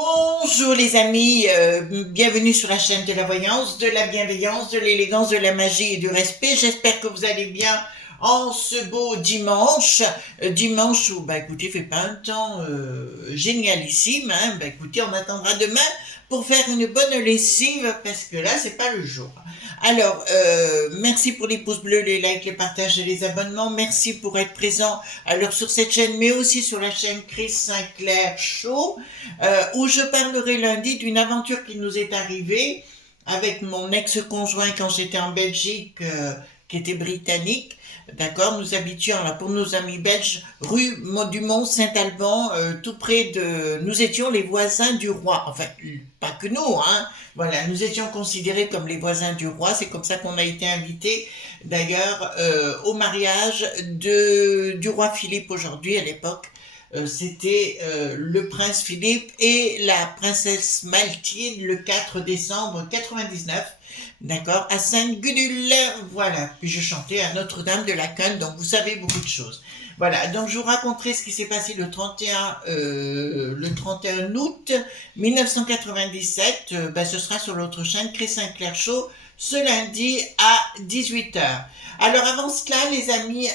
Bonjour les amis, bienvenue sur la chaîne de la voyance, de la bienveillance, de l'élégance, de la magie et du respect. J'espère que vous allez bien en ce beau dimanche, dimanche où, bah écoutez, il fait pas un temps génialissime, hein. Bah écoutez, on attendra demain pour faire une bonne lessive parce que là, c'est pas le jour. Alors, merci pour les pouces bleus, les likes, les partages et les abonnements. Merci pour être présent alors sur cette chaîne, mais aussi sur la chaîne Chris Sinclair Show, où je parlerai lundi d'une aventure qui nous est arrivée avec mon ex-conjoint quand j'étais en Belgique, qui était britannique. D'accord, nous habitions là pour nos amis belges, rue du Mont Saint-Alban, tout près de. Nous étions les voisins du roi. Enfin, pas que nous, hein. Voilà, nous étions considérés comme les voisins du roi. C'est comme ça qu'on a été invités, d'ailleurs, au mariage du roi Philippe aujourd'hui. À l'époque, c'était le prince Philippe et la princesse Maltine le 4 décembre 99. D'accord, à Sainte-Gudule, voilà. Puis je chantais à Notre-Dame de la Canne, donc vous savez beaucoup de choses. Voilà, donc je vous raconterai ce qui s'est passé le 31 août 1997. Ce sera sur l'autre chaîne, Chris Sinclair Show, ce lundi à 18h. Alors avant cela, les amis,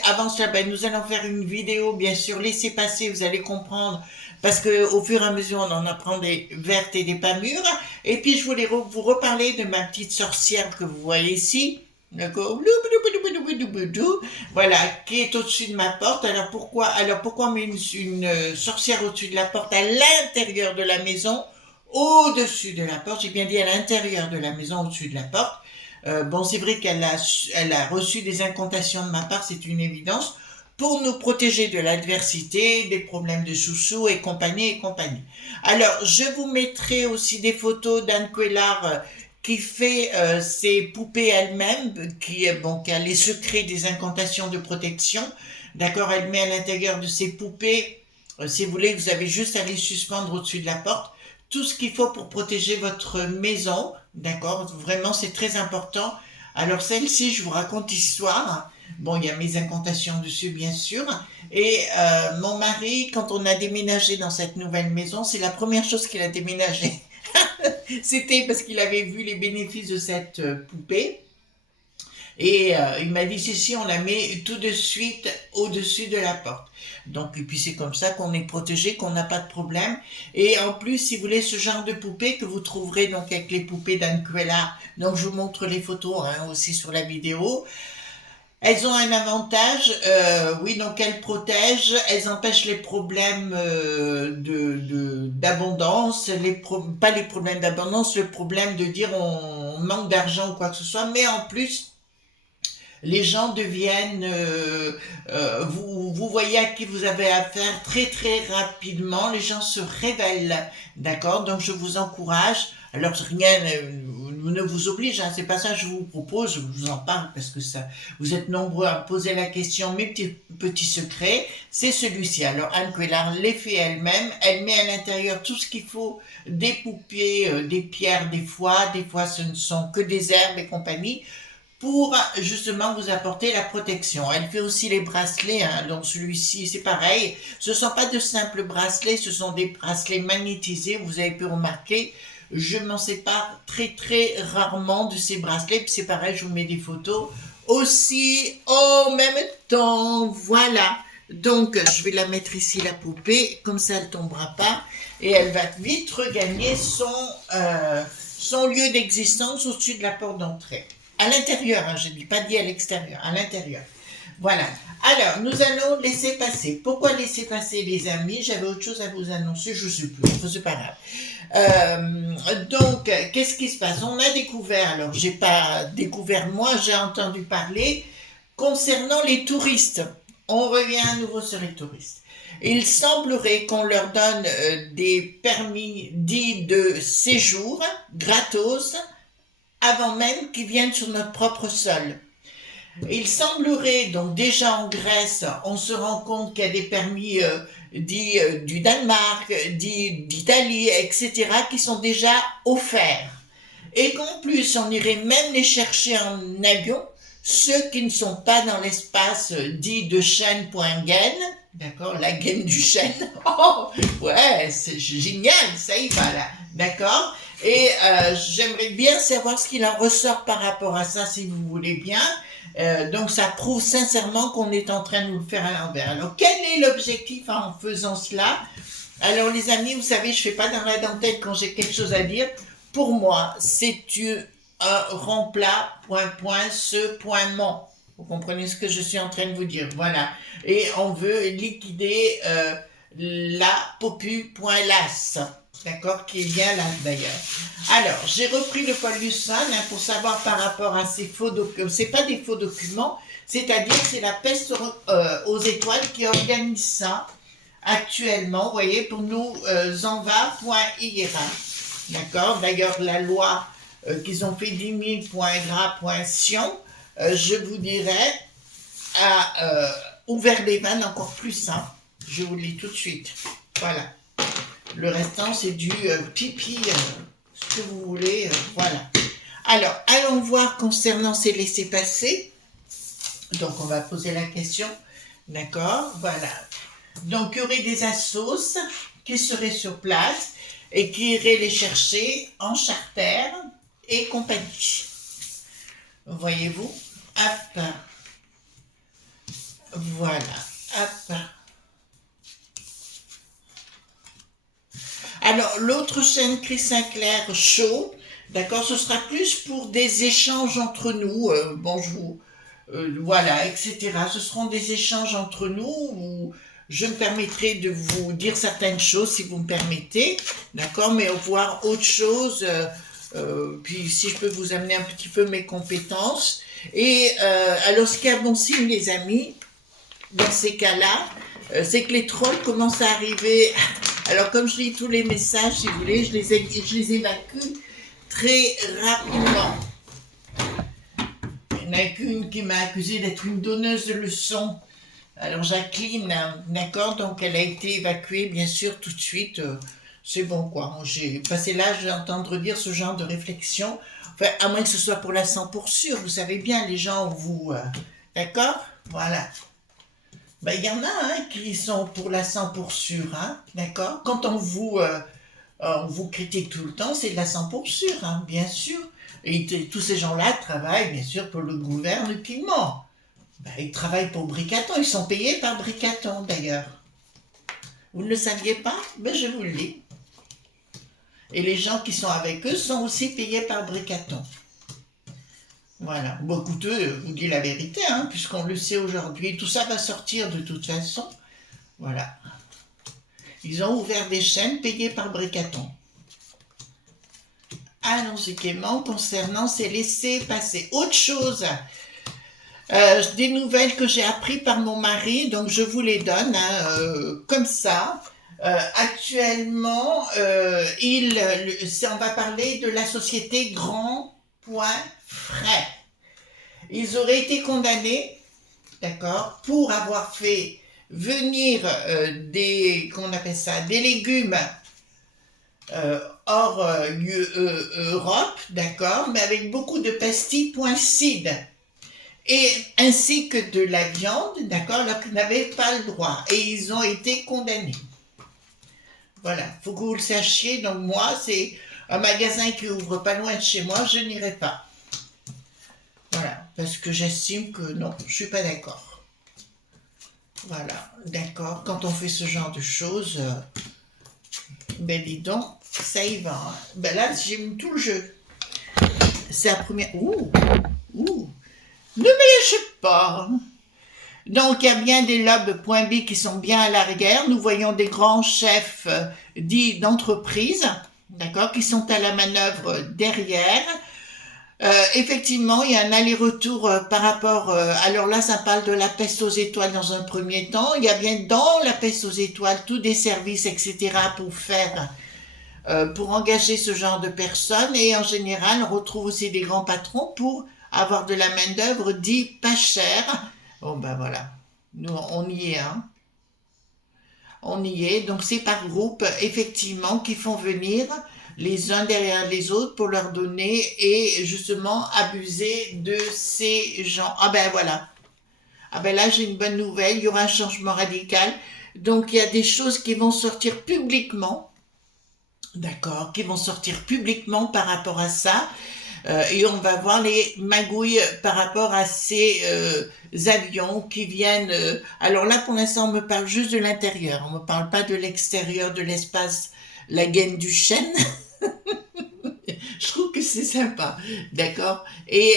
nous allons faire une vidéo, bien sûr, laissez passer, vous allez comprendre, parce que au fur et à mesure, on en apprend des vertes et des pas mûres. Et puis, je voulais vous reparler de ma petite sorcière que vous voyez ici. D'accord. Voilà, qui est au-dessus de ma porte. Alors pourquoi on met une sorcière au-dessus de la porte à l'intérieur de la maison, au-dessus de la porte? J'ai bien dit à l'intérieur de la maison, au-dessus de la porte. Bon, c'est vrai elle a reçu des incantations de ma part, c'est une évidence, pour nous protéger de l'adversité, des problèmes de sous-sous et compagnie et compagnie. Alors, je vous mettrai aussi des photos d'Anne Couillard qui fait ses poupées elle-même, qui a les secrets des incantations de protection. D'accord, elle met à l'intérieur de ses poupées, si vous voulez, vous avez juste à les suspendre au-dessus de la porte, tout ce qu'il faut pour protéger votre maison. D'accord, vraiment, c'est très important. Alors, celle-ci, je vous raconte l'histoire. Bon, il y a mes incantations dessus, bien sûr. Et mon mari, quand on a déménagé dans cette nouvelle maison, c'est la première chose qu'il a déménagé. C'était parce qu'il avait vu les bénéfices de cette poupée. Et il m'a dit, si, on la met tout de suite au-dessus de la porte. Donc, et puis c'est comme ça qu'on est protégé, qu'on n'a pas de problème. Et en plus, si vous voulez, ce genre de poupée que vous trouverez donc avec les poupées d'Anne Couillard, donc je vous montre les photos aussi sur la vidéo. Elles ont un avantage, oui, donc elles protègent, elles empêchent les problèmes d'abondance, pas les problèmes d'abondance, le problème de dire on manque d'argent ou quoi que ce soit, mais en plus, les gens deviennent, vous voyez à qui vous avez affaire très très rapidement, les gens se révèlent, d'accord? Donc je vous encourage, alors rien ne vous oblige, hein, c'est pas ça que je vous propose, je vous en parle parce que ça, vous êtes nombreux à me poser la question, mes petits secrets, c'est celui-ci. Alors Anne Couillard les fait elle-même, elle met à l'intérieur tout ce qu'il faut, des poupées, des pierres des fois ce ne sont que des herbes et compagnie, pour justement vous apporter la protection. Elle fait aussi les bracelets, hein, donc celui-ci c'est pareil, ce ne sont pas de simples bracelets, ce sont des bracelets magnétisés, vous avez pu remarquer, je m'en sépare très très rarement de ces bracelets, puis c'est pareil, je vous mets des photos aussi en même temps, voilà. Donc je vais la mettre ici la poupée, comme ça elle ne tombera pas, et elle va vite regagner son lieu d'existence au-dessus de la porte d'entrée. À l'intérieur, je ne dis pas dit à l'extérieur, à l'intérieur. Voilà. Alors, nous allons laisser passer. Pourquoi laisser passer, les amis? J'avais autre chose à vous annoncer, je ne sais plus. Enfin, c'est pas grave. Donc, qu'est-ce qui se passe? On a découvert, alors j'ai pas découvert moi, j'ai entendu parler concernant les touristes. On revient à nouveau sur les touristes. Il semblerait qu'on leur donne des permis dits de séjour gratos avant même qu'ils viennent sur notre propre sol. Il semblerait, donc déjà en Grèce, on se rend compte qu'il y a des permis dits du Danemark, dits d'Italie, etc., qui sont déjà offerts. Et qu'en plus, on irait même les chercher en avion, ceux qui ne sont pas dans l'espace dit de Schengen, D'accord, la gaine du chêne. Oh, ouais, c'est génial, ça y va là. D'accord. Et j'aimerais bien savoir ce qu'il en ressort par rapport à ça, si vous voulez bien. Donc ça prouve sincèrement qu'on est en train de nous le faire à l'envers. Alors quel est l'objectif en faisant cela? Alors les amis, vous savez, je fais pas dans la dentelle quand j'ai quelque chose à dire. Pour moi, c'est un remplat, point, point, ce, point, mon. Vous comprenez ce que je suis en train de vous dire. Voilà. Et on veut liquider la popu.las. D'accord, qui est bien là d'ailleurs. Alors, j'ai repris le Paul Lussan pour savoir par rapport à ces faux documents. C'est pas des faux documents, c'est-à-dire c'est la peste aux étoiles qui organise ça actuellement. Vous voyez, pour nous, Zanva.ira. D'accord, d'ailleurs, la loi qu'ils ont fait 10 000.gra.sion, je vous dirais, a ouvert les vannes encore plus. Hein. Je vous le dis tout de suite. Voilà. Le restant, c'est du pipi, ce que vous voulez, voilà. Alors, allons voir concernant ces laissez-passer. Donc, on va poser la question. D'accord, voilà. Donc, il y aurait des assos qui seraient sur place et qui iraient les chercher en charter et compagnie. Voyez-vous? Hop. Voilà. Hop. Alors, l'autre chaîne Chris Sinclair Show, d'accord, ce sera plus pour des échanges entre nous, bonjour, voilà, etc. Ce seront des échanges entre nous où je me permettrai de vous dire certaines choses si vous me permettez, d'accord, mais voir autre chose, puis si je peux vous amener un petit peu mes compétences. Et alors, ce qui est bon signe, les amis, dans ces cas-là, c'est que les trolls commencent à arriver. Alors, comme je lis tous les messages, si vous voulez, je les évacue très rapidement. Il y en a qu'une qui m'a accusée d'être une donneuse de leçons. Alors, Jacqueline, d'accord, donc elle a été évacuée, bien sûr, tout de suite. C'est bon, quoi. J'ai passé l'âge d'entendre dire ce genre de réflexion. Enfin, à moins que ce soit pour la 100 pour sûr. Vous savez bien, les gens, vous... d'accord? Voilà. Ben, il y en a hein, qui sont pour la 100 pour sûr, hein, d'accord? Quand on vous critique tout le temps, c'est de la 100 pour sûr, hein, bien sûr. Et tous ces gens-là travaillent, bien sûr, pour le gouvernement. Ben, ils travaillent pour Bricaton, ils sont payés par Bricaton, d'ailleurs. Vous ne le saviez pas? Ben, je vous le dis. Et les gens qui sont avec eux sont aussi payés par Bricaton. Voilà. Bon, écoutez, je vous dis la vérité, hein, puisqu'on le sait aujourd'hui. Tout ça va sortir de toute façon. Voilà. Ils ont ouvert des chaînes payées par Bricaton. Allons-y, Clément, concernant ces laissés-passer. Autre chose, des nouvelles que j'ai apprises par mon mari, donc je vous les donne, hein, comme ça. Actuellement, on va parler de la société Grand Point Frais. Ils auraient été condamnés, d'accord, pour avoir fait venir qu'on appelle ça, des légumes hors Europe, d'accord, mais avec beaucoup de pastilles poincides, et ainsi que de la viande, d'accord, là qu'ils n'avaient pas le droit, et ils ont été condamnés. Voilà, faut que vous le sachiez. Donc moi, c'est un magasin qui ouvre pas loin de chez moi, je n'irai pas. Voilà, parce que j'estime que non, je suis pas d'accord. Voilà, d'accord. Quand on fait ce genre de choses, ben dis donc, ça y va. Hein. Ben là, j'ai mis tout le jeu. C'est la première. Ouh, ne me lâchez pas. Donc, il y a bien des lobes.b qui sont bien à l'arrière. Nous voyons des grands chefs dits d'entreprise, d'accord, qui sont à la manœuvre derrière. Effectivement, il y a un aller-retour par rapport... alors là, ça parle de la peste aux étoiles dans un premier temps. Il y a bien dans la peste aux étoiles tous des services, etc. pour engager ce genre de personnes. Et en général, on retrouve aussi des grands patrons pour avoir de la main-d'œuvre dit pas chère. Bon, ben voilà. Nous, on y est, hein. On y est. Donc, c'est par groupe, effectivement, qui font venir les uns derrière les autres pour leur donner et justement abuser de ces gens. Ah ben voilà. Ah ben là, j'ai une bonne nouvelle, il y aura un changement radical. Donc, il y a des choses qui vont sortir publiquement, d'accord, qui vont sortir publiquement par rapport à ça. Et on va voir les magouilles par rapport à ces avions qui viennent. Alors là, pour l'instant, on me parle juste de l'intérieur. On me parle pas de l'extérieur, de l'espace, la gaine du chêne. Je trouve que c'est sympa, d'accord. Et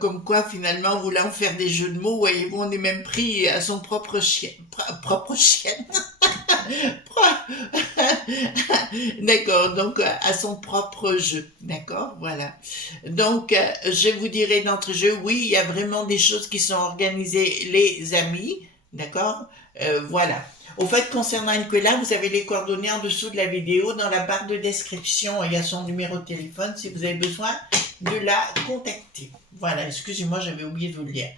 comme quoi, finalement, voulant faire des jeux de mots, voyez-vous, on est même pris à son propre chien, propre chienne. D'accord, donc à son propre jeu, d'accord, voilà. Donc je vous dirai d'entrejeu, oui, il y a vraiment des choses qui sont organisées, les amis, d'accord, voilà. Au fait, concernant Nicolas, vous avez les coordonnées en dessous de la vidéo, dans la barre de description, il y a son numéro de téléphone si vous avez besoin de la contacter. Voilà, excusez-moi, j'avais oublié de vous le dire.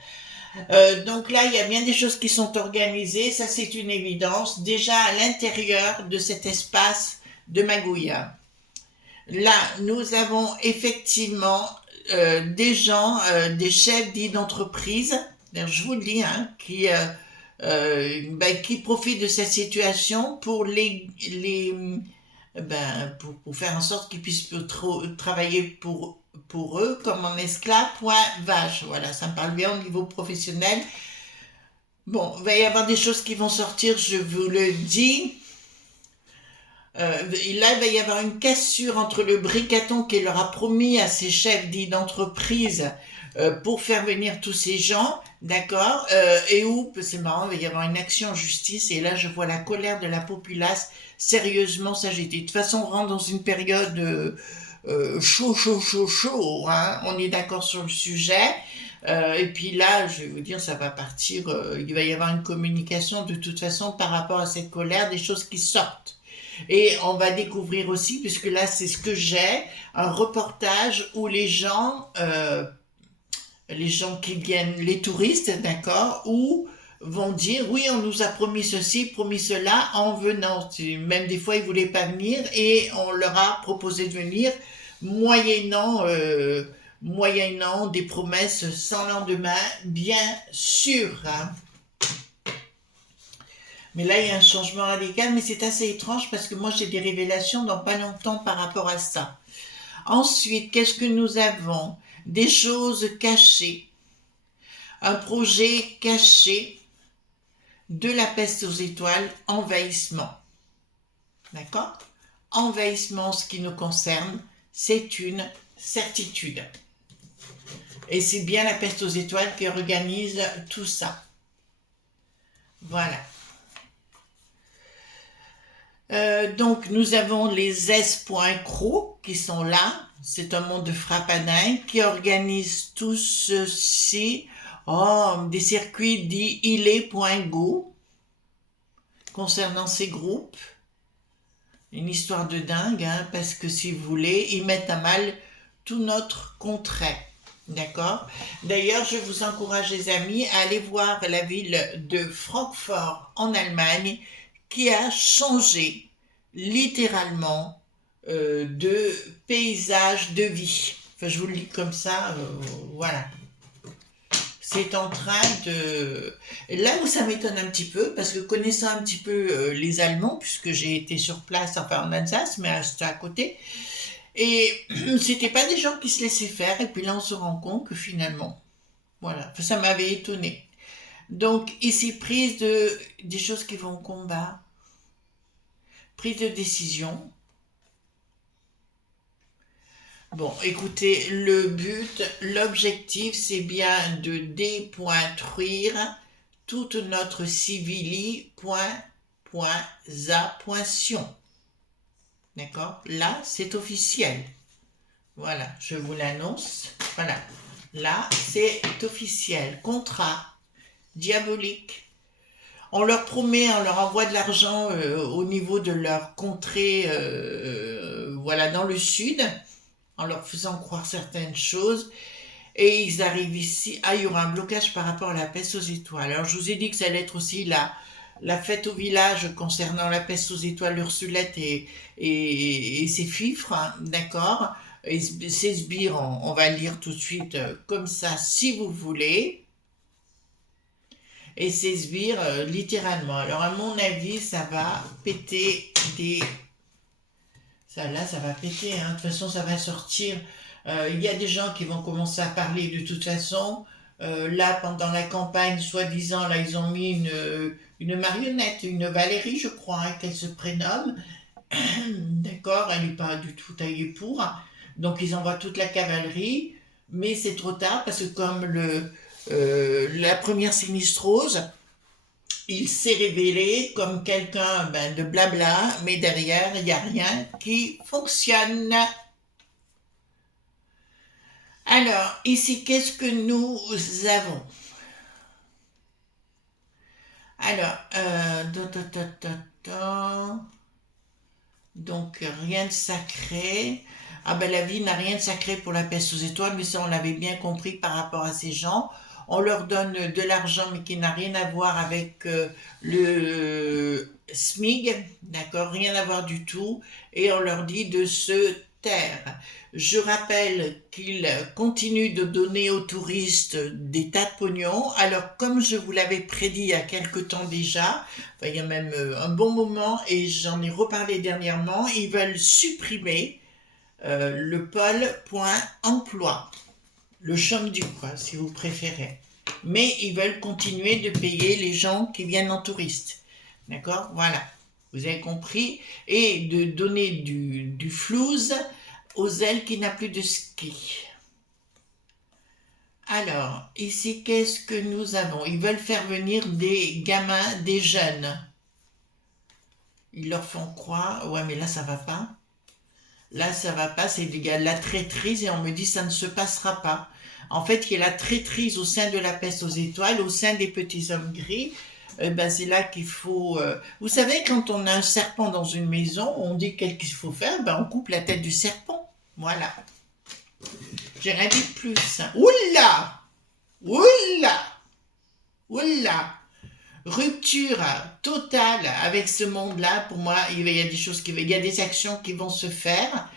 Donc là, il y a bien des choses qui sont organisées, ça c'est une évidence. Déjà à l'intérieur de cet espace de Magouilla. Là, nous avons effectivement des gens, des chefs dits d'entreprise, je vous le dis, hein, qui profitent de cette situation pour pour faire en sorte qu'ils puissent travailler pour eux comme en esclave, point vache. Voilà, ça me parle bien au niveau professionnel. Bon, il va y avoir des choses qui vont sortir, je vous le dis. Là, il va y avoir une cassure entre le bricaton qu'il leur a promis à ses chefs dits d'entreprise pour faire venir tous ces gens, d'accord, et où, c'est marrant, il va y avoir une action en justice, et là, je vois la colère de la populace sérieusement s'agiter. De toute façon, on rentre dans une période chaud, hein, on est d'accord sur le sujet. Et puis là, je vais vous dire, ça va partir, il va y avoir une communication de toute façon par rapport à cette colère, des choses qui sortent. Et on va découvrir aussi, puisque là c'est ce que j'ai, un reportage où les gens qui viennent, les touristes, d'accord, où vont dire oui, on nous a promis ceci, promis cela en venant. Même des fois ils voulaient pas venir et on leur a proposé de venir moyennant des promesses sans lendemain, bien sûr, hein. Mais là, il y a un changement radical, mais c'est assez étrange parce que moi, j'ai des révélations dans pas longtemps par rapport à ça. Ensuite, qu'est-ce que nous avons? Des choses cachées. Un projet caché de la peste aux étoiles, envahissement. D'accord? Envahissement, ce qui nous concerne, c'est une certitude. Et c'est bien la peste aux étoiles qui organise tout ça. Voilà. Donc nous avons les S.Cro qui sont là, c'est un monde de frappadins qui organise tout ceci, des circuits dits ilé.go concernant ces groupes. Une histoire de dingue, hein, parce que si vous voulez, ils mettent à mal tout notre contrée. D'accord. D'ailleurs, je vous encourage, les amis, à aller voir la ville de Francfort en Allemagne qui a changé littéralement de paysage de vie. Enfin, je vous le dis comme ça, voilà. C'est en train de... Là où ça m'étonne un petit peu, parce que connaissant un petit peu les Allemands, puisque j'ai été sur place, enfin en Alsace, mais c'était à côté, et c'était pas des gens qui se laissaient faire, et puis là on se rend compte que finalement, voilà, enfin, ça m'avait étonné. Donc ici, des choses qui vont au combat, prise de décision. Bon, écoutez, l'objectif, c'est bien de détruire toute notre civili.sion. D'accord? Là, c'est officiel. Voilà, je vous l'annonce. Voilà. Là, c'est officiel. Contrat diabolique. On leur promet, on leur envoie de l'argent au niveau de leur contrée, voilà, dans le sud, en leur faisant croire certaines choses. Et ils arrivent ici. Ah, il y aura un blocage par rapport à la peste aux étoiles. Alors, je vous ai dit que ça allait être aussi la fête au village concernant la peste aux étoiles, Ursulette et ses fifres, hein, d'accord? Et ses sbires, on va lire tout de suite comme ça, si vous voulez. et ses sbires, littéralement. Alors, à mon avis, ça va péter des... Ça, là, ça va péter, hein. De toute façon, ça va sortir. Il y a des gens qui vont commencer à parler de toute façon. Là, pendant la campagne, soi-disant, là, ils ont mis une marionnette, une Valérie, je crois, hein, qu'elle se prénomme. D'accord, elle n'est pas du tout taillée pour. Donc, ils envoient toute la cavalerie. Mais c'est trop tard parce que comme la première sinistrose, il s'est révélé comme quelqu'un de blabla, mais derrière, il n'y a rien qui fonctionne. Alors, ici, qu'est-ce que nous avons? Alors, donc rien de sacré. Ah ben la vie n'a rien de sacré pour la peste aux étoiles, mais ça on l'avait bien compris par rapport à ces gens. On leur donne de l'argent, mais qui n'a rien à voir avec le SMIG, d'accord, rien à voir du tout, et on leur dit de se taire. Je rappelle qu'ils continuent de donner aux touristes des tas de pognon. Alors, comme je vous l'avais prédit il y a quelque temps déjà, enfin, il y a même un bon moment, et j'en ai reparlé dernièrement, ils veulent supprimer le pôle point emploi, le chôme-du, quoi, si vous préférez. Mais ils veulent continuer de payer les gens qui viennent en touriste. D'accord? Voilà. Vous avez compris? Et de donner du flouze aux ailes qui n'a plus de ski. Alors, ici, qu'est-ce que nous avons? Ils veulent faire venir des gamins, des jeunes. Ils leur font croire... Ouais, mais là, ça va pas. Là, ça va pas, c'est de la traîtrise et on me dit ça ne se passera pas. En fait, il y a la traîtrise au sein de la peste aux étoiles, au sein des petits hommes gris. C'est là qu'il faut... Vous savez, quand on a un serpent dans une maison, on dit qu'est-ce qu'il faut faire, on coupe la tête du serpent. Voilà. J'ai rien dit de plus. Oula! Oula! Oula! Rupture totale avec ce monde-là. Pour moi, il y a des choses il y a des actions qui vont se faire.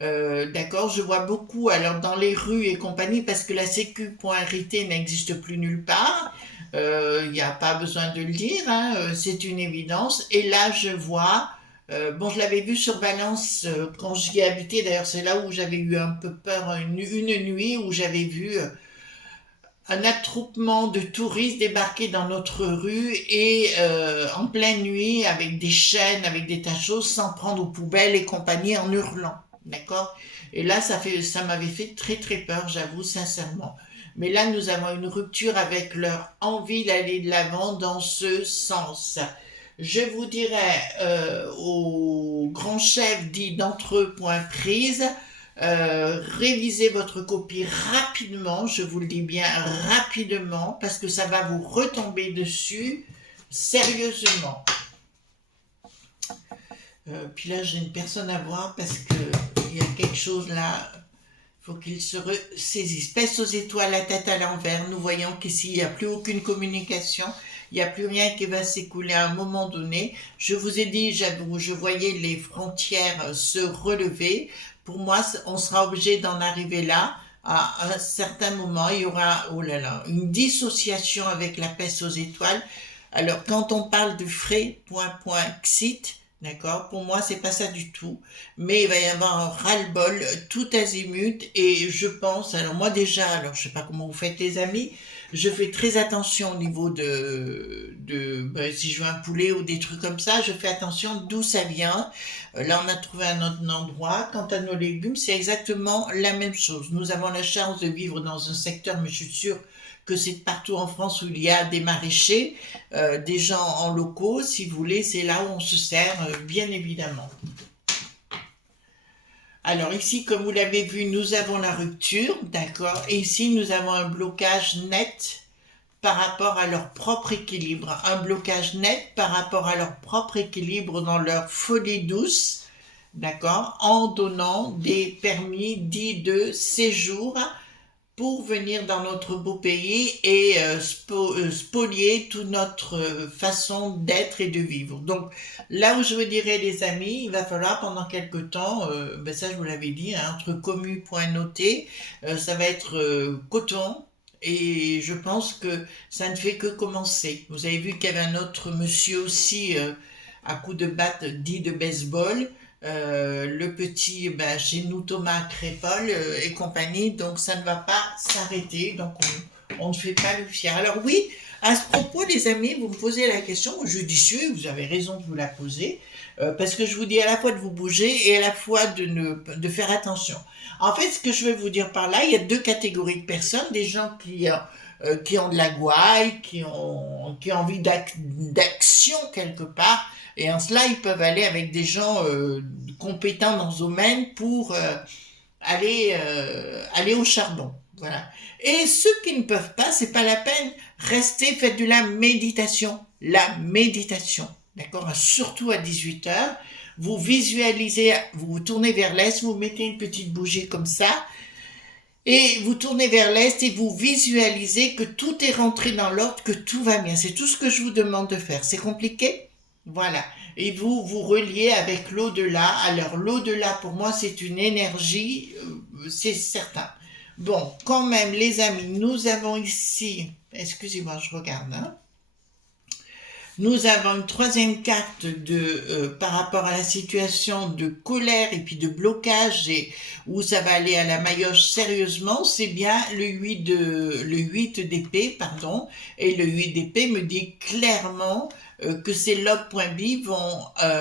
D'accord, je vois beaucoup alors dans les rues et compagnie parce que la sécu.rt n'existe plus nulle part. Il n'y a pas besoin de le dire, hein, c'est une évidence. Et là, je vois, bon, je l'avais vu sur Valence quand j'y ai habité. D'ailleurs, c'est là où j'avais eu un peu peur une nuit où j'avais vu un attroupement de touristes débarquer dans notre rue et en pleine nuit avec des chaînes, avec des tas de choses, s'en prendre aux poubelles et compagnie en hurlant. D'accord? Et là, ça m'avait fait très très peur, j'avoue, sincèrement. Mais là, nous avons une rupture avec leur envie d'aller de l'avant dans ce sens. Je vous dirais au grand chef dit d'entreux point prise, révisez votre copie rapidement, je vous le dis bien rapidement, parce que ça va vous retomber dessus sérieusement. Puis là, j'ai une personne à voir parce qu'il y a quelque chose là, il faut qu'il se ressaisisse. Peste aux étoiles, la tête à l'envers, nous voyons qu'ici, il n'y a plus aucune communication, il n'y a plus rien qui va s'écouler à un moment donné. Je vous ai dit, je voyais les frontières se relever. Pour moi, on sera obligé d'en arriver là. À un certain moment, il y aura, oh là là, une dissociation avec la peste aux étoiles. Alors, quand on parle de frais, d'accord, pour moi, c'est pas ça du tout. Mais il va y avoir un ras-le-bol tout azimut. Et je pense, alors moi déjà, alors je sais pas comment vous faites les amis, je fais très attention au niveau si je veux un poulet ou des trucs comme ça, je fais attention d'où ça vient. Là, on a trouvé un autre endroit. Quant à nos légumes, c'est exactement la même chose. Nous avons la chance de vivre dans un secteur, mais je suis sûre que c'est partout en France où il y a des maraîchers, des gens en locaux, si vous voulez, c'est là où on se sert, bien évidemment. Alors ici, comme vous l'avez vu, nous avons la rupture, d'accord, et ici, nous avons un blocage net par rapport à leur propre équilibre, un blocage net par rapport à leur propre équilibre dans leur folie douce, d'accord, en donnant des permis dits de séjour pour venir dans notre beau pays et spolier toute notre façon d'être et de vivre. Donc là où je vous dirais les amis, il va falloir pendant quelque temps, ça je vous l'avais dit, hein, entre commu.noté, ça va être coton, et je pense que ça ne fait que commencer. Vous avez vu qu'il y avait un autre monsieur aussi à coup de batte dit de baseball. Le petit, ben, chez nous, Thomas Crépol et compagnie, donc ça ne va pas s'arrêter, donc on ne fait pas le fier. Alors oui, à ce propos, les amis, vous me posez la question judicieux, vous avez raison de vous la poser, parce que je vous dis à la fois de vous bouger et à la fois de faire attention. En fait, ce que je veux vous dire par là, il y a deux catégories de personnes, des gens qui ont de la gouaille, qui ont envie d'action quelque part, et en cela, ils peuvent aller avec des gens compétents dans ce domaine pour aller au charbon. Voilà. Et ceux qui ne peuvent pas, c'est pas la peine. Restez, faites de la méditation. La méditation. D'accord? Surtout à 18 heures. Vous visualisez, vous vous tournez vers l'est, vous mettez une petite bougie comme ça, et vous tournez vers l'est et vous visualisez que tout est rentré dans l'ordre, que tout va bien. C'est tout ce que je vous demande de faire. C'est compliqué? Voilà. Et vous vous reliez avec l'au-delà. Alors l'au-delà, pour moi, c'est une énergie, c'est certain. Bon, quand même, les amis, nous avons ici, excusez-moi, je regarde, hein. Nous avons une troisième carte par rapport à la situation de colère et puis de blocage et où ça va aller à la maillotche sérieusement, c'est bien le 8 d'épée, pardon, et le 8 d'épée me dit clairement que ces lobes.b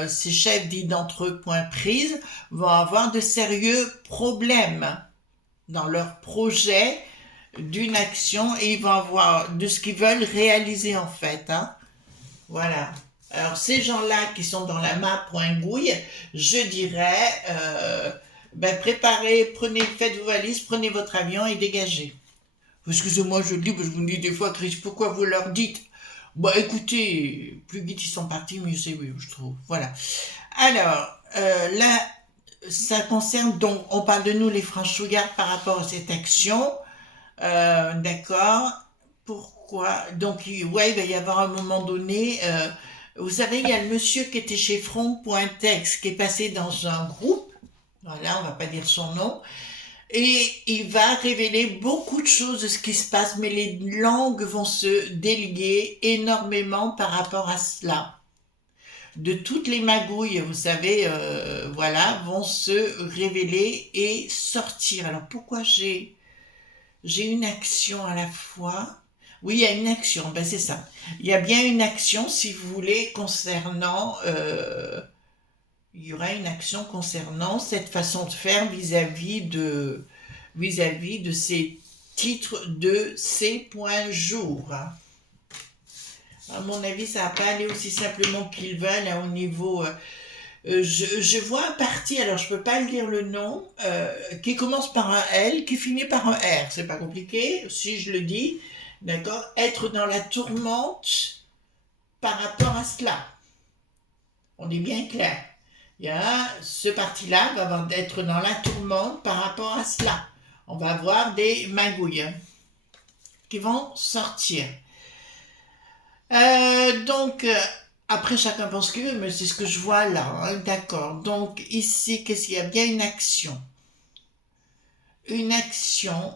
ces chefs dits d'entre eux point prise, vont avoir de sérieux problèmes dans leur projet d'une action et ils vont avoir de ce qu'ils veulent réaliser en fait, hein. Voilà. Alors, ces gens-là qui sont dans la map.gouille, je dirais, ben, préparez, faites vos valises, prenez votre avion et dégagez. Excusez-moi, je le dis, parce que je vous dis des fois, Chris, pourquoi vous leur dites? Bah, écoutez, plus vite ils sont partis, mieux c'est, oui, je trouve. Voilà. Alors, là, ça concerne, donc, on parle de nous, les franchouillards, par rapport à cette action. D'accord. Pourquoi? Donc, ouais, il va y avoir un moment donné. Vous savez, il y a le monsieur qui était chez Front.tex qui est passé dans un groupe. Voilà, on va pas dire son nom. Et il va révéler beaucoup de choses de ce qui se passe, mais les langues vont se délier énormément par rapport à cela. De toutes les magouilles, vous savez, voilà, vont se révéler et sortir. Alors pourquoi j'ai une action à la fois. Oui, il y a une action, ben c'est ça. Il y a bien une action, si vous voulez, concernant... il y aura une action concernant cette façon de faire vis-à-vis de ces titres de ces points jours. À mon avis, ça va pas aller aussi simplement qu'ils veulent hein, au niveau... je vois un parti, alors je peux pas lire le nom, qui commence par un L, qui finit par un R. C'est pas compliqué, si je le dis, d'accord. Être dans la tourmente par rapport à cela. On est bien clair. Il y a ce parti-là va être dans la tourmente par rapport à cela. On va avoir des magouilles qui vont sortir. Donc, après, chacun pense ce qu'il veut, mais c'est ce que je vois là. Hein, d'accord. Donc, ici, qu'est-ce qu'il y a? Bien une action. Une action.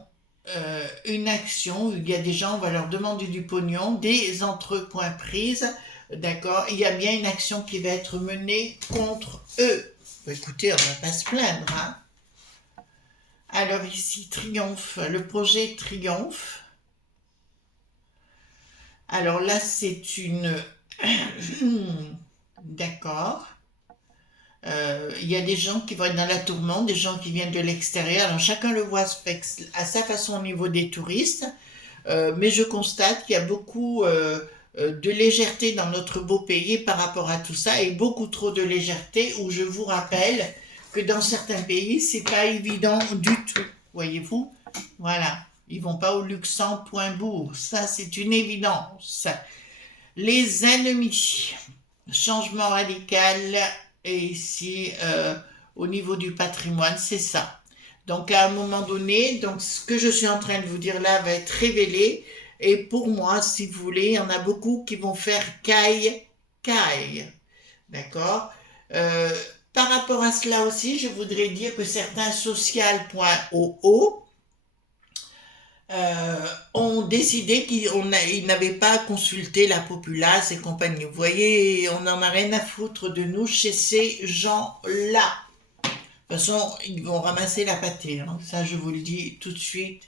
Une action où il y a des gens, on va leur demander du pognon, des entrepoints prises. D'accord. Il y a bien une action qui va être menée contre eux. Écoutez, on va pas se plaindre. Hein. Alors, ici, triomphe. Le projet triomphe. Alors là, c'est une... D'accord. Il y a des gens qui vont être dans la tourmente, des gens qui viennent de l'extérieur. Alors chacun le voit à sa façon au niveau des touristes. Mais je constate qu'il y a beaucoup de légèreté dans notre beau pays par rapport à tout ça et beaucoup trop de légèreté où je vous rappelle que dans certains pays, c'est pas évident du tout. Voyez-vous? Voilà. Ils vont pas au Luxembourg. Ça, c'est une évidence. Les ennemis. Changement radical. Et ici, au niveau du patrimoine, c'est ça. Donc, à un moment donné, donc, ce que je suis en train de vous dire là va être révélé. Et pour moi, si vous voulez, il y en a beaucoup qui vont faire caille. D'accord? Par rapport à cela aussi, je voudrais dire que certains social.oo ont décidé qu'ils n'avaient pas consulté la populace et compagnie. Vous voyez, on n'en a rien à foutre de nous chez ces gens-là. De toute façon, ils vont ramasser la pâtée, hein. Ça je vous le dis tout de suite.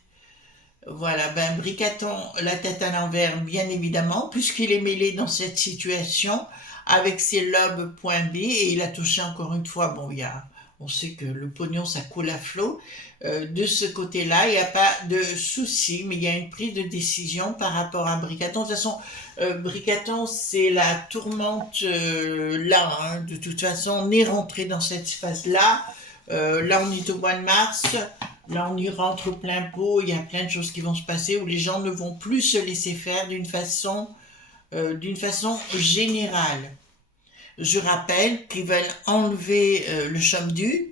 Voilà, ben Bricaton, la tête à l'envers, bien évidemment, puisqu'il est mêlé dans cette situation avec ses lobes point B et il a touché encore une fois. Bon, on sait que le pognon ça coule à flot. De ce côté-là, il n'y a pas de souci, mais il y a une prise de décision par rapport à Bricaton. De toute façon, Bricaton, c'est la tourmente là. Hein. De toute façon, on est rentré dans cette phase-là. Là, on est au mois de mars. Là, on y rentre au plein pot. Il y a plein de choses qui vont se passer où les gens ne vont plus se laisser faire d'une façon générale. Je rappelle qu'ils veulent enlever le chôme dû.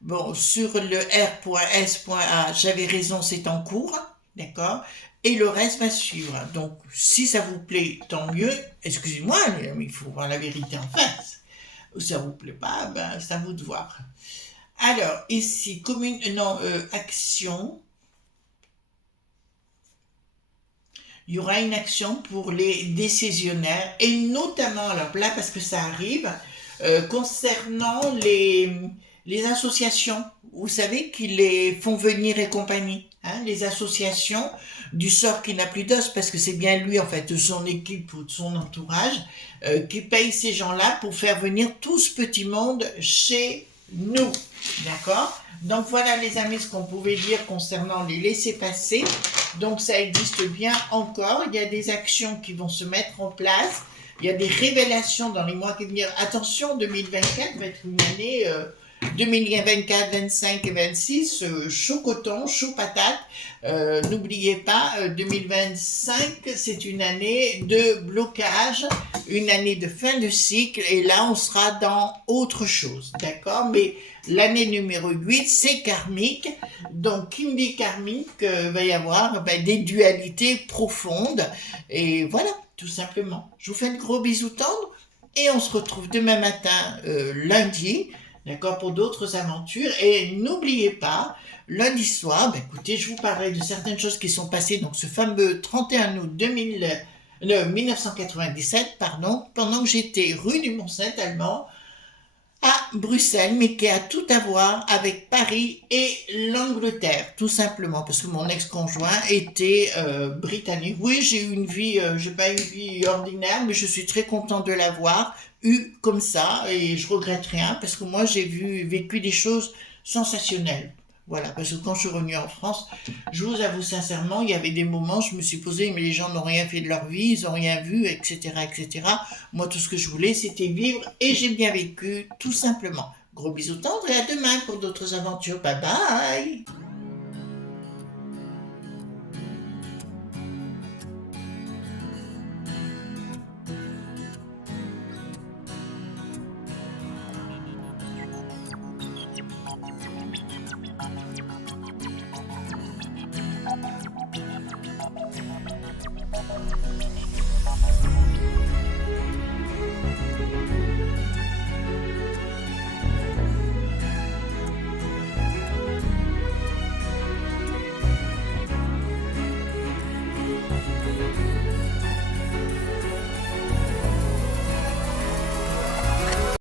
Bon, sur le R.S.A, j'avais raison, c'est en cours, d'accord? Et le reste va suivre. Donc, si ça vous plaît, tant mieux. Excusez-moi, mais il faut voir la vérité en face. Ou ça vous plaît pas, ben, c'est à vous de voir. Alors, ici, action. Il y aura une action pour les décisionnaires, et notamment, alors là, parce que ça arrive, concernant les associations, vous savez, qui les font venir et compagnie, hein, les associations du sort qui n'a plus d'os, parce que c'est bien lui, en fait, de son équipe ou de son entourage, qui paye ces gens-là pour faire venir tout ce petit monde chez nous. D'accord? Donc voilà les amis ce qu'on pouvait dire concernant les laissez-passer. Donc ça existe bien encore. Il y a des actions qui vont se mettre en place. Il y a des révélations dans les mois qui viennent. Attention, 2024 va être une année 2024, 25 et 26, chaud coton, chaud patate. N'oubliez pas, 2025, c'est une année de blocage, une année de fin de cycle, et là, on sera dans autre chose, d'accord? Mais l'année numéro 8, c'est karmique. Donc, qui me dit karmique, va y avoir des dualités profondes. Et voilà, tout simplement. Je vous fais un gros bisou tendre, et on se retrouve demain matin, lundi, d'accord, pour d'autres aventures. Et n'oubliez pas, lundi soir, écoutez, je vous parlerai de certaines choses qui sont passées, donc ce fameux 31 août 1997, pendant que j'étais rue du Mont-Saint-Allemand, à Bruxelles, mais qui a tout à voir avec Paris et l'Angleterre, tout simplement, parce que mon ex-conjoint était britannique. Oui, j'ai eu une vie, j'ai pas eu une vie ordinaire, mais je suis très content de l'avoir eu comme ça, et je regrette rien, parce que moi j'ai vécu des choses sensationnelles. Voilà, parce que quand je suis revenue en France, je vous avoue sincèrement, il y avait des moments, je me suis posé, mais les gens n'ont rien fait de leur vie, ils n'ont rien vu, etc., etc. Moi, tout ce que je voulais, c'était vivre, et j'ai bien vécu, tout simplement. Gros bisous tendres, et à demain pour d'autres aventures. Bye bye!